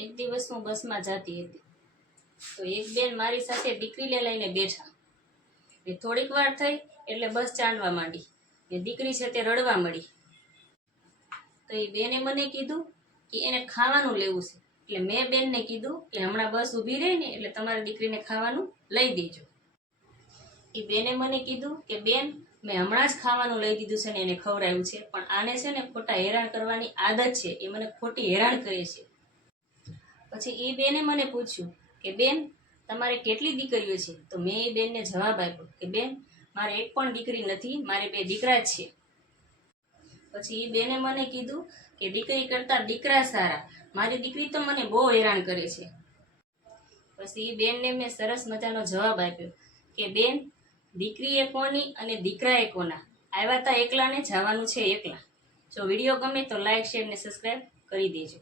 એક દિવસ હું બસમાં જતી હતી તો એક બેન મારી સાથે દીકરીને લઈને બેઠા. એ થોડીક વાર થઈ એટલે બસ ચાલવા માંડી ને દીકરી છે તે રડવા મળી. તો એ બેને મને કીધું કે એને ખાવાનું લેવું છે. એટલે મેં બેનને કીધું કે હમણાં બસ ઊભી રહી ને એટલે તમારી દીકરીને ખાવાનું લઈ દેજો. એ બેને મને કીધું કે બેન મેં હમણાં જ ખાવાનું લઈ દીધું છે ને એને ખવડાવ્યું છે, પણ આને છે ને ખોટા હેરાન કરવાની આદત છે, એ મને ખોટી હેરાન કરે છે. પછી એ બેને મને પૂછ્યું કે બેન તમારે કેટલી દીકરીઓ છે? તો મેં એ બેનને જવાબ આપ્યો કે બેન મારે એક પણ દીકરી નથી, મારે 2 દીકરા જ છે. પછી એ બેને મને કીધું કે દીકરી કરતાં દીકરા સારા, મારી દીકરી તો મને બહુ હેરાન કરે છે. પછી એ બેનને મેં સરસ મજાનો જવાબ આપ્યો કે બેન દીકરી એ કોની અને દીકરા એ કોના? આવ્યા તા એકલા ને જવાનું છે એકલા. જો વિડીયો ગમે તો લાઈક, શેર ને સબસ્ક્રાઈબ કરી દેજો.